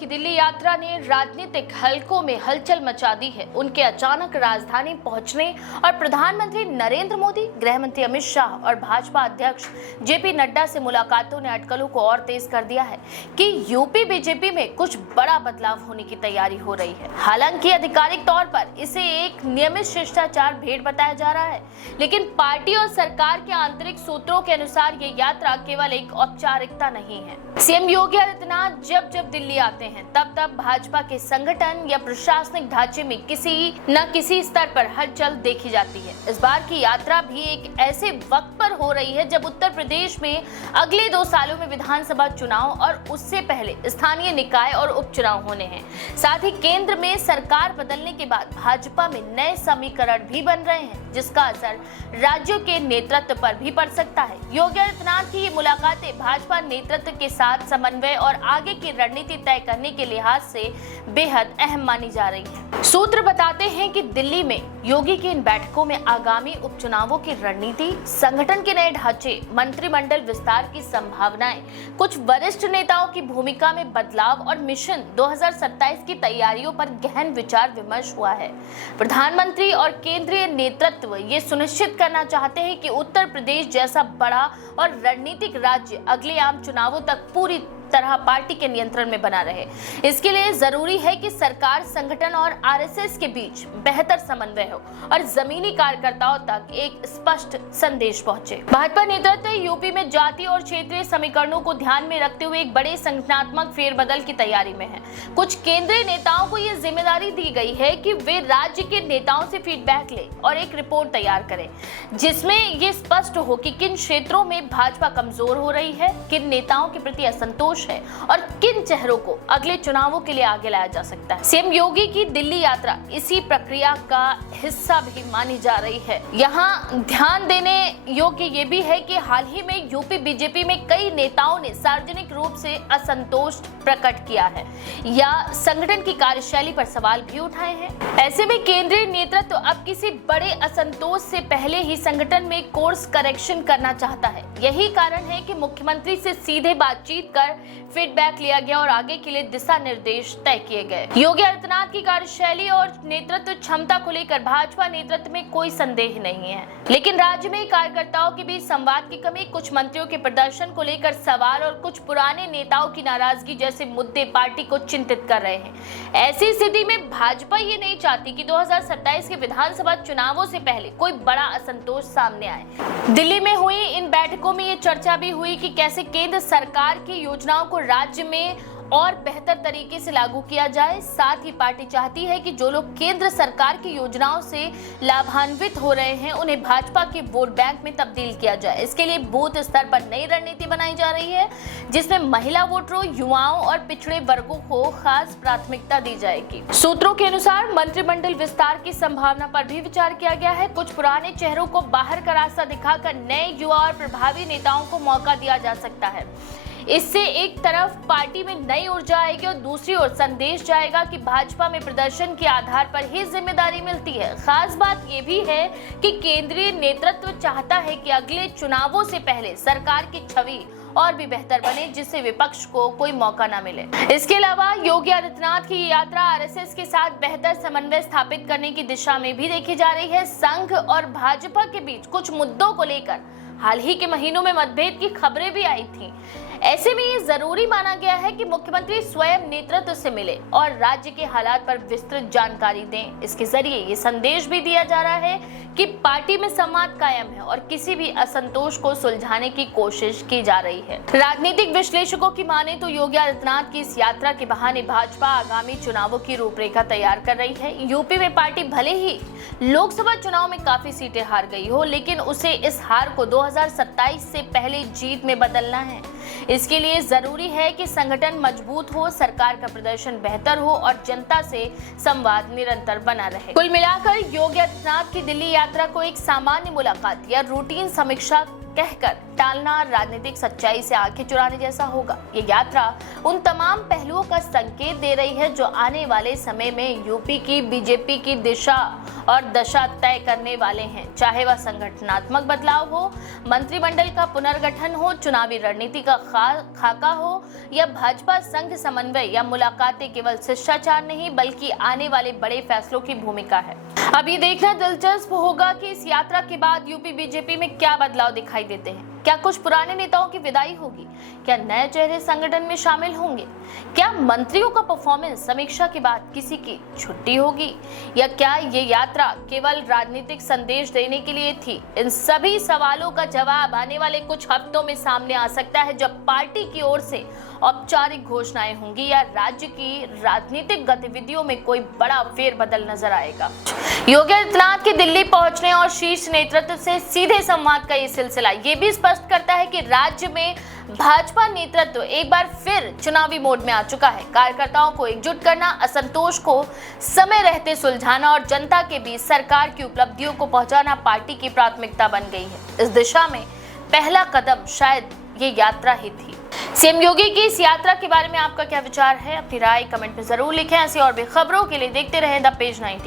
की दिल्ली यात्रा ने राजनीतिक हलकों में हलचल मचा दी है। उनके अचानक राजधानी पहुंचने और प्रधानमंत्री नरेंद्र मोदी, गृह मंत्री अमित शाह और भाजपा अध्यक्ष जेपी नड्डा से मुलाकातों ने अटकलों को और तेज कर दिया है कि यूपी बीजेपी में कुछ बड़ा बदलाव होने की तैयारी हो रही है। हालांकि आधिकारिक तौर पर इसे एक नियमित शिष्टाचार भेंट बताया जा रहा है, लेकिन पार्टी और सरकार के आंतरिक सूत्रों के अनुसार ये यात्रा केवल एक औपचारिकता नहीं है। सीएम योगी आदित्यनाथ जब दिल्ली आते हैं तब भाजपा के संगठन या प्रशासनिक ढांचे में किसी न किसी स्तर पर हलचल देखी जाती है। इस बार की यात्रा भी एक ऐसे वक्त पर हो रही है जब उत्तर प्रदेश में अगले 2 सालों में विधानसभा चुनाव और उससे पहले स्थानीय निकाय और उपचुनाव होने हैं। साथ ही केंद्र में सरकार बदलने के बाद भाजपा में नए समीकरण भी बन रहे हैं, जिसका असर राज्यों के नेतृत्व पर भी पड़ सकता है। योगी आदित्यनाथ की ये मुलाकातें भाजपा नेतृत्व के साथ समन्वय और आगे की रणनीति तय करने के लिहाज से बेहद अहम मानी जा रही है। सूत्र बताते हैं कि दिल्ली में योगी की इन बैठकों में आगामी उपचुनावों की रणनीति, संगठन के नए ढांचे, मंत्रिमंडल विस्तार की संभावनाएं, कुछ वरिष्ठ नेताओं की भूमिका में बदलाव और मिशन 2027 की तैयारियों पर गहन विचार विमर्श हुआ है। प्रधानमंत्री और केंद्रीय नेतृत्व ये सुनिश्चित करना चाहते हैं कि उत्तर प्रदेश जैसा बड़ा और रणनीतिक राज्य अगले आम चुनावों तक पूरी तरह पार्टी के नियंत्रण में बना रहे। इसके लिए जरूरी है कि सरकार, संगठन और आरएसएस के बीच बेहतर समन्वय हो और जमीनी कार्यकर्ताओं तक एक स्पष्ट संदेश पहुंचे। भाजपा नेतृत्व यूपी में जाति और क्षेत्रीय समीकरणों को ध्यान में रखते हुए एक बड़े संगठनात्मक फेरबदल की तैयारी में है। कुछ केंद्रीय नेताओं को यह जिम्मेदारी दी गई है कि वे राज्य के नेताओं से फीडबैक लें और एक रिपोर्ट तैयार करें, जिसमें ये स्पष्ट हो कि किन क्षेत्रों में भाजपा कमजोर हो रही है, किन नेताओं के प्रति असंतोष है और किन चेहरों को अगले चुनावों के लिए आगे लाया जा सकता है। सीएम योगी की दिल्ली यात्रा इसी प्रक्रिया का हिस्सा भी मानी जा रही है। यहाँ ध्यान देने योग्य ये भी है कि हाल ही में यूपी बीजेपी में कई नेताओं ने सार्वजनिक रूप से असंतोष प्रकट किया है या संगठन की कार्यशैली पर सवाल भी उठाए हैं। ऐसे में केंद्रीय नेतृत्व अब किसी बड़े असंतोष से पहले ही संगठन में कोर्स करेक्शन करना चाहता है। यही कारण है कि मुख्यमंत्री से सीधे बातचीत कर फीडबैक लिया गया और आगे के लिए दिशा निर्देश तय किए गए। योगी आदित्यनाथ की कार्यशैली और नेतृत्व क्षमता को लेकर भाजपा नेतृत्व में कोई संदेह नहीं है, लेकिन राज्य में कार्यकर्ताओं के बीच संवाद की कमी, कुछ मंत्रियों के प्रदर्शन को लेकर सवाल और कुछ पुराने नेताओं की नाराजगी जैसे मुद्दे पार्टी को चिंतित कर रहे हैं। ऐसी स्थिति में भाजपा ये नहीं चाहती कि 2027 के विधानसभा चुनावों से पहले कोई बड़ा असंतोष सामने आए। दिल्ली में हुई इन बैठकों में ये चर्चा भी हुई कि कैसे केंद्र सरकार की योजनाओं को राज्य में और बेहतर तरीके से लागू किया जाए। साथ ही पार्टी चाहती है कि जो लोग केंद्र सरकार की योजनाओं से लाभान्वित हो रहे हैं उन्हें भाजपा के वोट बैंक में तब्दील किया जाए। इसके लिए बूथ स्तर पर नई रणनीति बनाई जा रही है, जिसमें महिला वोटरों, युवाओं और पिछड़े वर्गों को खास प्राथमिकता दी जाएगी। सूत्रों के अनुसार मंत्रिमंडल विस्तार की संभावना पर भी विचार किया गया है। कुछ पुराने चेहरों को बाहर का रास्ता दिखाकर नए युवा और प्रभावी नेताओं को मौका दिया जा सकता है। इससे एक तरफ पार्टी में नई ऊर्जा आएगी और दूसरी ओर संदेश जाएगा कि भाजपा में प्रदर्शन के आधार पर ही जिम्मेदारी मिलती है। खास बात यह भी है कि केंद्रीय नेतृत्व चाहता है कि अगले चुनावों से पहले सरकार की छवि और भी बेहतर बने, जिससे विपक्ष को कोई मौका न मिले। इसके अलावा योगी आदित्यनाथ की यात्रा आरएसएस के साथ बेहतर समन्वय स्थापित करने की दिशा में भी देखी जा रही है। संघ और भाजपा के बीच कुछ मुद्दों को लेकर हाल ही के महीनों में मतभेद की खबरें भी आई थीं। ऐसे में ये जरूरी माना गया है कि मुख्यमंत्री स्वयं नेतृत्व से मिले और राज्य के हालात पर विस्तृत जानकारी दें। इसके जरिए ये संदेश भी दिया जा रहा है कि पार्टी में संवाद कायम है और किसी भी असंतोष को सुलझाने की कोशिश की जा रही है। राजनीतिक विश्लेषकों की माने तो योगी आदित्यनाथ की इस यात्रा के बहाने भाजपा आगामी चुनावों की रूपरेखा तैयार कर रही है। यूपी में पार्टी भले ही लोकसभा चुनाव में काफी सीटें हार गई हो, लेकिन उसे इस हार को 2027 से पहले जीत में बदलना है। इसके लिए जरूरी है कि संगठन मजबूत हो, सरकार का प्रदर्शन बेहतर हो और जनता से संवाद निरंतर बना रहे। कुल मिलाकर योगी आदित्यनाथ की दिल्ली यात्रा को एक सामान्य मुलाकात या रूटीन समीक्षा कहकर टालना राजनीतिक सच्चाई से आंखें चुराने जैसा होगा। ये यात्रा उन तमाम पहलुओं का संकेत दे रही है जो आने वाले समय में यूपी की बीजेपी की दिशा और दशा तय करने वाले हैं, चाहे वह संगठनात्मक बदलाव हो, मंत्रिमंडल का पुनर्गठन हो, चुनावी रणनीति का खाका हो या भाजपा संघ समन्वय या मुलाकातें। केवल शिष्टाचार नहीं बल्कि आने वाले बड़े फैसलों की भूमिका है। अब ये देखना दिलचस्प होगा कि इस यात्रा के बाद यूपी बीजेपी में क्या बदलाव दिखाई देते हैं। क्या कुछ पुराने नेताओं की विदाई होगी? क्या नए चेहरे संगठन में शामिल होंगे? क्या मंत्रियों का परफॉर्मेंस समीक्षा के बाद किसी की छुट्टी होगी? या क्या ये यात्रा केवल राजनीतिक संदेश देने के लिए थी? इन सभी सवालों का जवाब आने वाले कुछ हफ्तों में सामने आ सकता है, जब पार्टी की ओर से औपचारिक घोषणाएं होंगी या राज्य की राजनीतिक गतिविधियों में कोई बड़ा फेरबदल नजर आएगा। योगी आदित्यनाथ के दिल्ली पहुंचने और शीर्ष नेतृत्व से सीधे संवाद का ये सिलसिला ये भी स्पष्ट करता है कि राज्य में भाजपा नेतृत्व एक बार फिर चुनावी मोड में आ चुका है। कार्यकर्ताओं को एकजुट करना, असंतोष को समय रहते सुलझाना और जनता के बीच सरकार की उपलब्धियों को पहुंचाना पार्टी की प्राथमिकता बन गई है। इस दिशा में पहला कदम शायद ये यात्रा ही थी। सीएम योगी की इस यात्रा के बारे में आपका क्या विचार है? अपनी राय कमेंट में जरूर लिखें। ऐसी और भी खबरों के लिए देखते रहें द पेज 19।